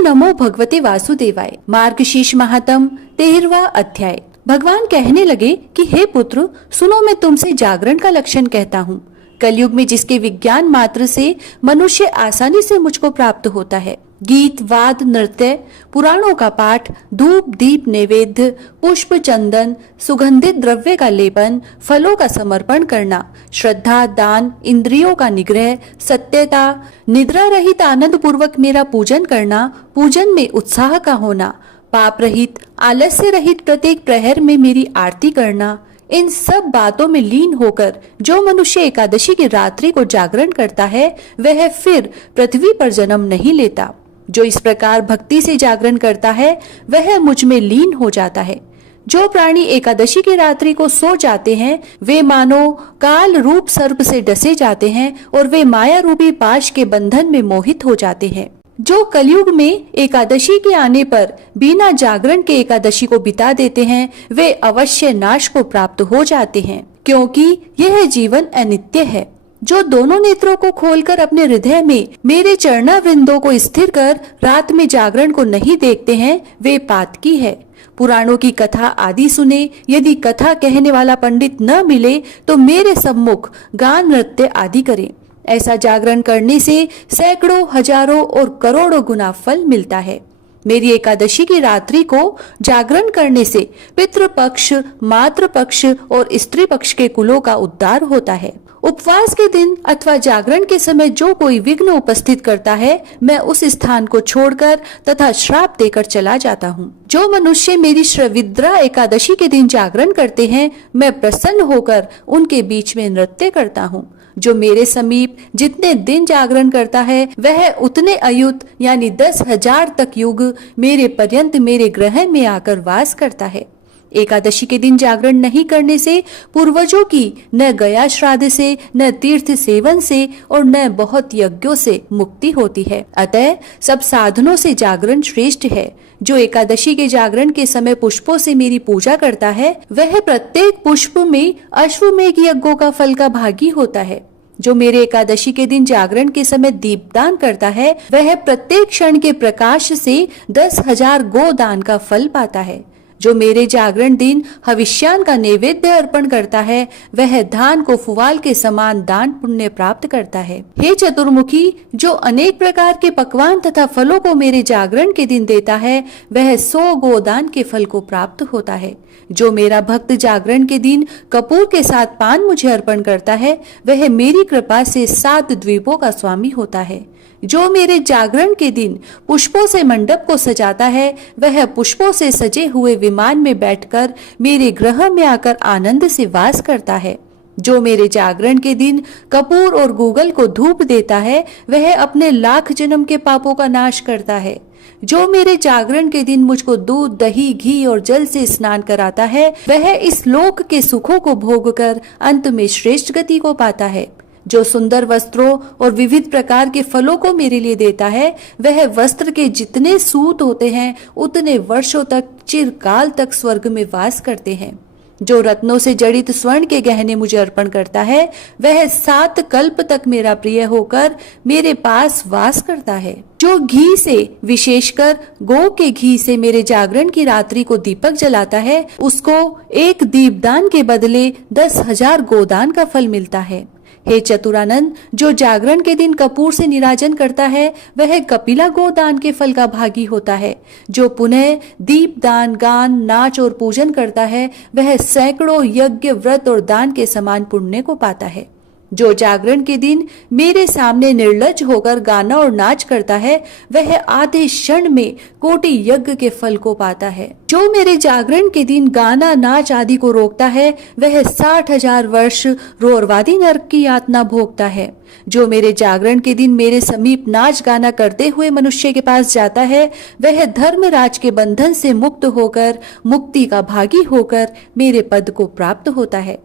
ओम नमो भगवते वासुदेवाय। मार्गशीर्ष महात्म 13वां अध्याय। भगवान कहने लगे कि हे पुत्र, सुनो, मैं तुमसे जागरण का लक्षण कहता हूँ। कलयुग में जिसके विज्ञान मात्र से मनुष्य आसानी से मुझको प्राप्त होता है, गीत वाद नृत्य, पुराणों का पाठ, धूप दीप नैवेद्य, पुष्प चंदन, सुगंधित द्रव्य का लेपन, फलों का समर्पण करना, श्रद्धा दान, इंद्रियों का निग्रह, सत्यता, निद्रा रहित आनंद पूर्वक मेरा पूजन करना, पूजन में उत्साह का होना, पाप रहित आलस्य रहित प्रत्येक प्रहर में मेरी आरती करना, इन सब बातों में लीन होकर जो मनुष्य एकादशी की रात्रि को जागरण करता है, वह फिर पृथ्वी पर जन्म नहीं लेता। जो इस प्रकार भक्ति से जागरण करता है, वह मुझ में लीन हो जाता है। जो प्राणी एकादशी की रात्रि को सो जाते हैं, वे मानो काल रूप सर्प से डसे जाते हैं और वे माया रूपी पाश के बंधन में मोहित हो जाते हैं। जो कलयुग में एकादशी के आने पर बिना जागरण के एकादशी को बिता देते हैं, वे अवश्य नाश को प्राप्त हो जाते हैं, क्योंकि यह जीवन अनित्य है। जो दोनों नेत्रों को खोलकर अपने हृदय में मेरे चरणावृंदों को स्थिर कर रात में जागरण को नहीं देखते हैं, वे पातकी है। पुराणों की कथा आदि सुने, यदि कथा कहने वाला पंडित न मिले तो मेरे सम्मुख गान नृत्य आदि करें। ऐसा जागरण करने से सैकड़ों हजारों और करोड़ों गुना फल मिलता है। मेरी एकादशी की रात्रि को जागरण करने से पितृपक्ष, मातृपक्ष और स्त्री पक्ष के कुलों का उद्धार होता है। उपवास के दिन अथवा जागरण के समय जो कोई विघ्न उपस्थित करता है, मैं उस स्थान को छोड़कर तथा श्राप देकर चला जाता हूँ। जो मनुष्य मेरी श्रविद्रा एकादशी के दिन जागरण करते हैं, मैं प्रसन्न होकर उनके बीच में नृत्य करता हूँ। जो मेरे समीप जितने दिन जागरण करता है, वह उतने अयुत यानी 10,000 तक युग मेरे पर्यंत मेरे ग्रह में आकर वास करता है। एकादशी के दिन जागरण नहीं करने से पूर्वजों की न गया श्राद्ध से, न तीर्थ सेवन से और न बहुत यज्ञों से मुक्ति होती है। अतः सब साधनों से जागरण श्रेष्ठ है। जो एकादशी के जागरण के समय पुष्पों से मेरी पूजा करता है, वह प्रत्येक पुष्प में अश्वमेघ यज्ञों का फल का भागी होता है। जो मेरे एकादशी के दिन जागरण के समय दीपदान करता है, वह प्रत्येक क्षण के प्रकाश से 10,000 गोदान का फल पाता है। जो मेरे जागरण दिन हविष्यान का नैवेद्य अर्पण करता है, वह धान को फुवाल के समान दान पुण्य प्राप्त करता है। हे चतुर्मुखी, जो अनेक प्रकार के पकवान तथा फलों को मेरे जागरण के दिन देता है, वह 100 गोदान के फल को प्राप्त होता है। जो मेरा भक्त जागरण के दिन कपूर के साथ पान मुझे अर्पण करता है, वह मेरी कृपा से 7 द्वीपों का स्वामी होता है। जो मेरे जागरण के दिन पुष्पों से मंडप को सजाता है, वह पुष्पों से सजे हुए विमान में बैठकर मेरे ग्रह में आकर आनंद से वास करता है। जो मेरे जागरण के दिन कपूर और गूगल को धूप देता है, वह अपने लाख जन्म के पापों का नाश करता है। जो मेरे जागरण के दिन मुझको दूध, दही, घी और जल से स्नान कराता है, वह इस लोक के सुखों को भोगकर अंत में श्रेष्ठ गति को पाता है। जो सुंदर वस्त्रों और विविध प्रकार के फलों को मेरे लिए देता है, वह वस्त्र के जितने सूत होते हैं, उतने वर्षों तक चिरकाल तक स्वर्ग में वास करते हैं। जो रत्नों से जड़ित स्वर्ण के गहने मुझे अर्पण करता है, वह 7 कल्प तक मेरा प्रिय होकर मेरे पास वास करता है। जो घी से, विशेषकर गौ के घी से मेरे जागरण की रात्रि को दीपक जलाता है, उसको एक दीपदान के बदले 10,000 गोदान का फल मिलता है। हे चतुरानंद, जो जागरण के दिन कपूर से निराजन करता है, वह कपिला गोदान के फल का भागी होता है। जो पुनः दीपदान, गान, नाच और पूजन करता है, वह सैकड़ों यज्ञ, व्रत और दान के समान पुण्य को पाता है। जो जागरण के दिन मेरे सामने निर्लज होकर गाना और नाच करता है, वह आधे क्षण में कोटि यज्ञ के फल को पाता है। जो मेरे जागरण के दिन गाना, नाच आदि को रोकता है, वह 60,000 वर्ष रोरवादी नरक की यातना भोगता है। जो मेरे जागरण के दिन मेरे समीप नाच गाना करते हुए मनुष्य के पास जाता है, वह धर्मराज के बंधन से मुक्त होकर, मुक्ति का भागी होकर मेरे पद को प्राप्त होता है।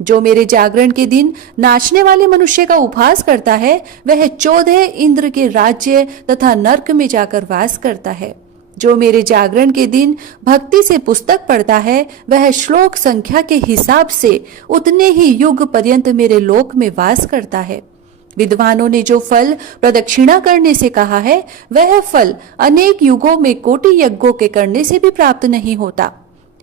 जो मेरे जागरण के दिन नाचने वाले मनुष्य का उपहास करता है, वह 14 इंद्र के राज्य तथा नरक में जाकर वास करता है। जो मेरे जागरण के दिन भक्ति से पुस्तक पढ़ता है, वह श्लोक संख्या के हिसाब से उतने ही युग पर्यंत मेरे लोक में वास करता है। विद्वानों ने जो फल प्रदक्षिणा करने से कहा है, वह फल अनेक युगों में कोटि यज्ञों के करने से भी प्राप्त नहीं होता।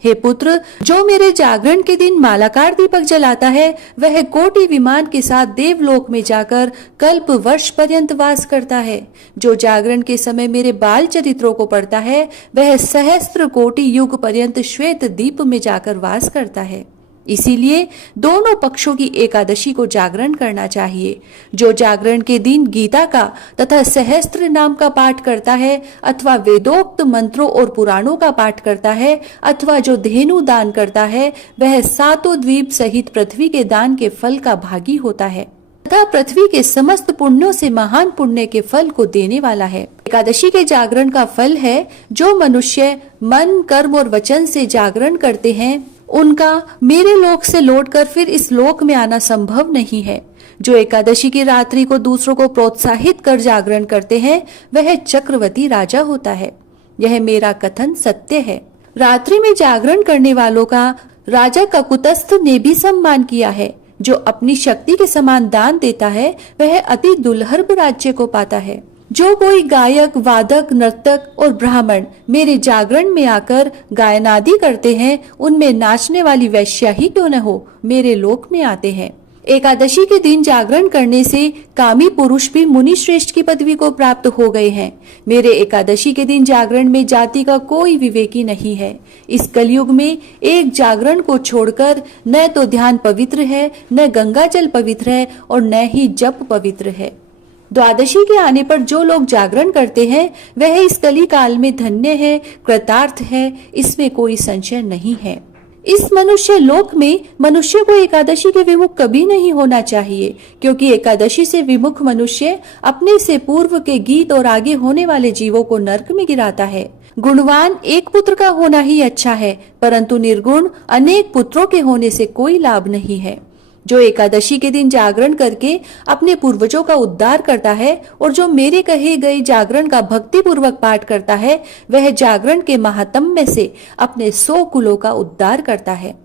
हे पुत्र, जो मेरे जागरण के दिन मालाकार दीपक जलाता है, वह कोटि विमान के साथ देवलोक में जाकर कल्प वर्ष पर्यंत वास करता है। जो जागरण के समय मेरे बाल चरित्रों को पढ़ता है, वह सहस्त्र कोटि युग पर्यंत श्वेत दीप में जाकर वास करता है। इसीलिए दोनों पक्षों की एकादशी को जागरण करना चाहिए। जो जागरण के दिन गीता का तथा सहस्त्र नाम का पाठ करता है, अथवा वेदोक्त मंत्रों और पुराणों का पाठ करता है, अथवा जो धेनु दान करता है, वह सातों द्वीप सहित पृथ्वी के दान के फल का भागी होता है तथा पृथ्वी के समस्त पुण्यों से महान पुण्य के फल को देने वाला है। एकादशी के जागरण का फल है, जो मनुष्य मन, कर्म और वचन से जागरण करते हैं, उनका मेरे लोक से लौटकर फिर इस लोक में आना संभव नहीं है। जो एकादशी की रात्रि को दूसरों को प्रोत्साहित कर जागरण करते हैं, वह चक्रवर्ती राजा होता है। यह मेरा कथन सत्य है। रात्रि में जागरण करने वालों का राजा ककुतस्थ ने भी सम्मान किया है। जो अपनी शक्ति के समान दान देता है, वह अति दुर्लभ राज्य को पाता है। जो कोई गायक, वादक, नर्तक और ब्राह्मण मेरे जागरण में आकर गायनादि करते हैं, उनमें नाचने वाली वैश्या ही क्यों न हो, मेरे लोक में आते हैं। एकादशी के दिन जागरण करने से कामी पुरुष भी मुनि श्रेष्ठ की पदवी को प्राप्त हो गए हैं। मेरे एकादशी के दिन जागरण में जाति का कोई विवेकी नहीं है। इस कलयुग में एक जागरण को छोड़कर न तो ध्यान पवित्र है, न गंगा जल पवित्र है और न ही जप पवित्र है। द्वादशी के आने पर जो लोग जागरण करते हैं, वह इस कली काल में धन्य है, कृतार्थ है, इसमें कोई संशय नहीं है। इस मनुष्य लोक में मनुष्य को एकादशी के विमुख कभी नहीं होना चाहिए, क्योंकि एकादशी से विमुख मनुष्य अपने से पूर्व के गीत और आगे होने वाले जीवों को नरक में गिराता है। गुणवान एक पुत्र का होना ही अच्छा है, परंतु निर्गुण अनेक पुत्रों के होने से कोई लाभ नहीं है। जो एकादशी के दिन जागरण करके अपने पूर्वजों का उद्धार करता है और जो मेरे कहे गए जागरण का भक्ति पूर्वक पाठ करता है, वह जागरण के महात्म्य से अपने 100 कुलों का उद्धार करता है।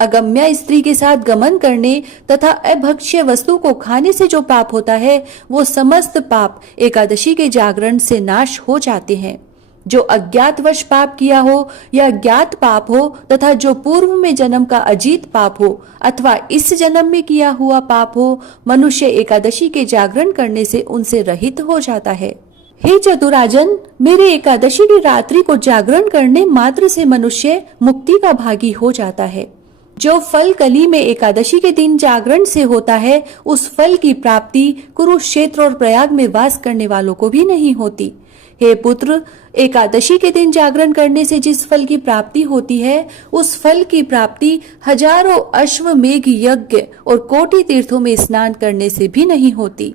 अगम्या स्त्री के साथ गमन करने तथा अभक्ष्य वस्तु को खाने से जो पाप होता है, वो समस्त पाप एकादशी के जागरण से नाश हो जाते हैं। जो अज्ञातवश पाप किया हो या ज्ञात पाप हो तथा जो पूर्व में जन्म का अजीत पाप हो अथवा इस जन्म में किया हुआ पाप हो, मनुष्य एकादशी के जागरण करने से उनसे रहित हो जाता है। हे चतुराजन, मेरे एकादशी की रात्रि को जागरण करने मात्र से मनुष्य मुक्ति का भागी हो जाता है। जो फल कली में एकादशी के दिन जागरण से होता है, उस फल की प्राप्ति कुरुक्षेत्र और प्रयाग में वास करने वालों को भी नहीं होती। हे पुत्र, एकादशी के दिन जागरण करने से जिस फल की प्राप्ति होती है, उस फल की प्राप्ति हजारों अश्वमेघ यज्ञ और कोटि तीर्थों में स्नान करने से भी नहीं होती।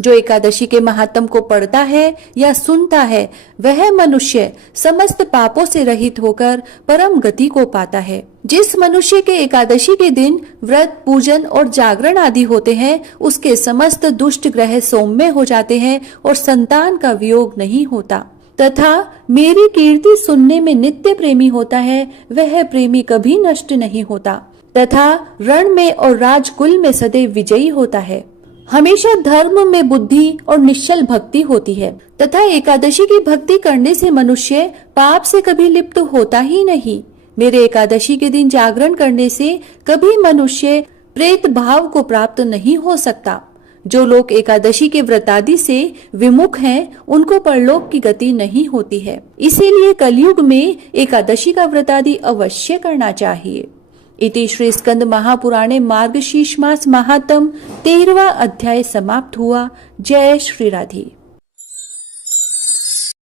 जो एकादशी के महात्म को पढ़ता है या सुनता है, वह मनुष्य समस्त पापों से रहित होकर परम गति को पाता है। जिस मनुष्य के एकादशी के दिन व्रत, पूजन और जागरण आदि होते हैं, उसके समस्त दुष्ट ग्रह सौम्य हो जाते हैं और संतान का वियोग नहीं होता तथा मेरी कीर्ति सुनने में नित्य प्रेमी होता है। वह प्रेमी कभी नष्ट नहीं होता तथा रण में और राजकुल में सदैव विजयी होता है। हमेशा धर्म में बुद्धि और निश्चल भक्ति होती है तथा एकादशी की भक्ति करने से मनुष्य पाप से कभी लिप्त होता ही नहीं। मेरे एकादशी के दिन जागरण करने से कभी मनुष्य प्रेत भाव को प्राप्त नहीं हो सकता। जो लोग एकादशी के व्रतादि से विमुख हैं, उनको परलोक की गति नहीं होती है। इसीलिए कलयुग में एकादशी का व्रतादि अवश्य करना चाहिए। इति श्री स्कंद महापुराणे मार्गशीर्ष मास महात्म 13वां अध्याय समाप्त हुआ। जय श्री राधे।